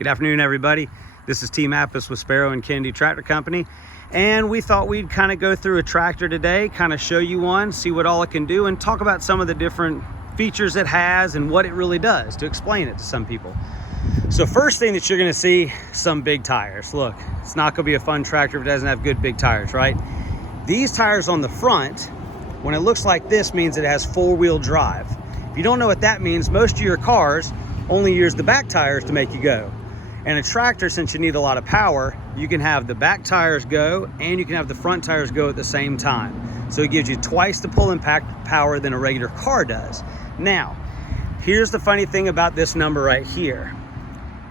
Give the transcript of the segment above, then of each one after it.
Good afternoon, everybody. This is Team Mappus with Sparrow and Kennedy Tractor Company, and we thought we'd kind of go through a tractor today, kind of show you one, see what all it can do, and talk about some of the different features it has and what it really does, to explain it to some people. So first thing that you're going to see, some big tires. Look, it's not going to be a fun tractor if it doesn't have good big tires, right? These tires on the front, when it looks like this, means it has four-wheel drive. If you don't know what that means, most of your cars only use the back tires to make you go. And a tractor, since you need a lot of power, you can have the back tires go and you can have the front tires go at the same time. So it gives you twice the pull impact power than a regular car does. Now, here's the funny thing about this number right here.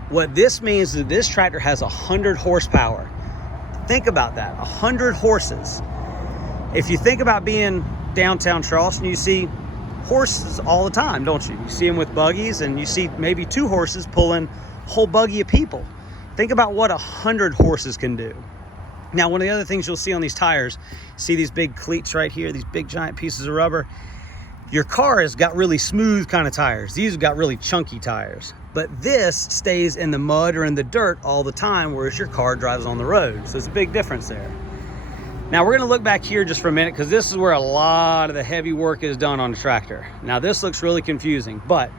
What this means is that this tractor has 100 horsepower. Think about that, 100 horses. If you think about being downtown Charleston, you see horses all the time, don't you? You see them with buggies, and you see maybe 2 horses pulling a whole buggy of people. Think about what 100 horses can do. Now, one of the other things you'll see on these tires, see these big cleats right here, these big giant pieces of rubber. Your car has got really smooth kind of tires. These have got really chunky tires. But this stays in the mud or in the dirt all the time, whereas your car drives on the road. So it's a big difference there. Now we're gonna look back here just for a minute, because this is where a lot of the heavy work is done on the tractor. Now this looks really confusing, but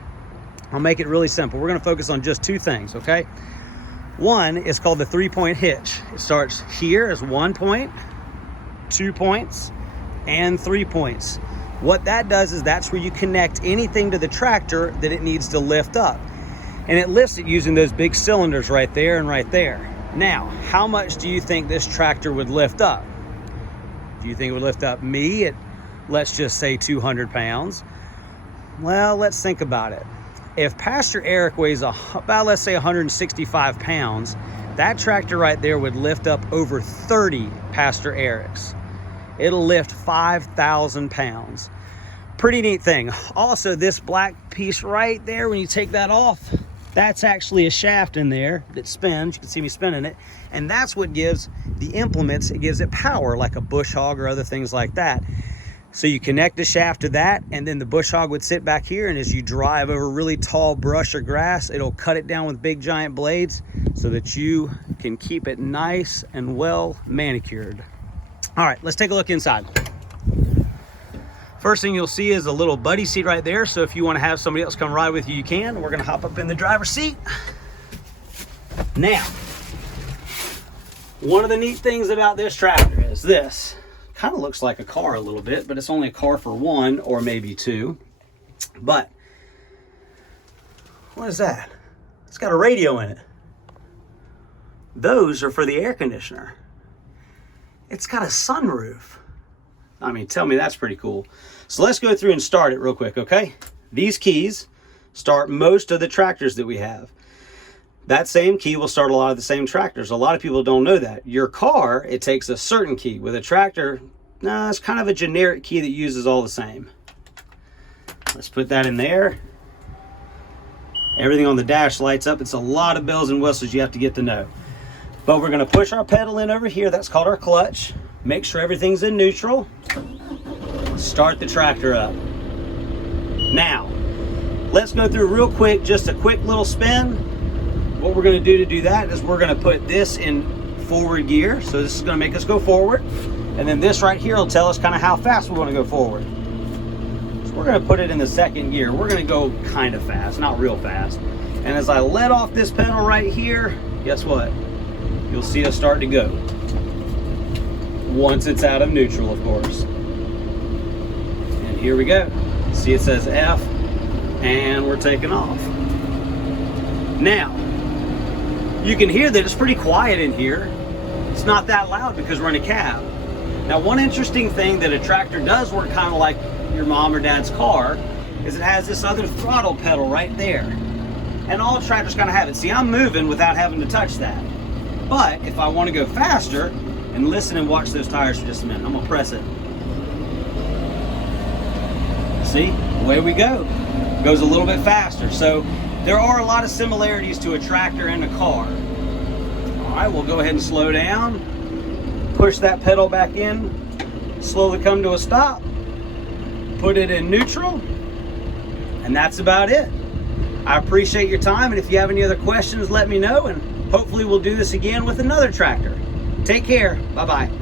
I'll make it really simple. We're gonna focus on just 2 things, okay? One is called the 3-point hitch. It starts here as 1 point, 2 points, and 3 points. What that does is that's where you connect anything to the tractor that it needs to lift up. And it lifts it using those big cylinders right there and right there. Now, how much do you think this tractor would lift up? Do you think it would lift up me at, let's just say, 200 pounds? Well, let's think about it. If Pastor Eric weighs about, let's say, 165 pounds, that tractor right there would lift up over 30 Pastor Erics. It'll lift 5,000 pounds. Pretty neat thing. Also, this black piece right there, when you take that off, that's actually a shaft in there that spins. You can see me spinning it. And that's what gives the implements, it gives it power, like a bush hog or other things like that. So you connect the shaft to that, and then the bush hog would sit back here, and as you drive over really tall brush or grass, it'll cut it down with big giant blades so that you can keep it nice and well manicured. All right, let's take a look inside. First thing you'll see is a little buddy seat right there. So if you want to have somebody else come ride with you, you can. We're going to hop up in the driver's seat. Now, one of the neat things about this tractor is this. Kind of looks like a car a little bit, but it's only a car for 1 or maybe 2. But what is that? It's got a radio in it. Those are for the air conditioner. It's got a sunroof. I mean, tell me that's pretty cool. So let's go through and start it real quick, okay? These keys start most of the tractors that we have. That same key will start a lot of the same tractors. A lot of people don't know that. Your car, it takes a certain key. With a tractor, it's kind of a generic key that uses all the same. Let's put that in there. Everything on the dash lights up. It's a lot of bells and whistles you have to get to know. But we're gonna push our pedal in over here. That's called our clutch. Make sure everything's in neutral. Start the tractor up. Now, let's go through real quick, just a quick little spin. What we're gonna do to do that is we're gonna put this in forward gear. So this is gonna make us go forward. And then this right here will tell us kind of how fast we wanna go forward. So we're gonna put it in the 2nd gear. We're gonna go kind of fast, not real fast. And as I let off this pedal right here, guess what? You'll see us start to go. Once it's out of neutral, of course. And here we go. See, it says F, and we're taking off. Now, you can hear that it's pretty quiet in here. It's not that loud because we're in a cab. Now, one interesting thing that a tractor does work kind of like your mom or dad's car is it has this other throttle pedal right there. And all tractors kind of have it. See, I'm moving without having to touch that. But if I want to go faster, and listen and watch those tires for just a minute. I'm gonna press it. See, away we go. It goes a little bit faster. So there are a lot of similarities to a tractor and a car. All right, we'll go ahead and slow down. Push that pedal back in. Slowly come to a stop. Put it in neutral. And that's about it. I appreciate your time, and if you have any other questions, let me know, and hopefully we'll do this again with another tractor. Take care. Bye-bye.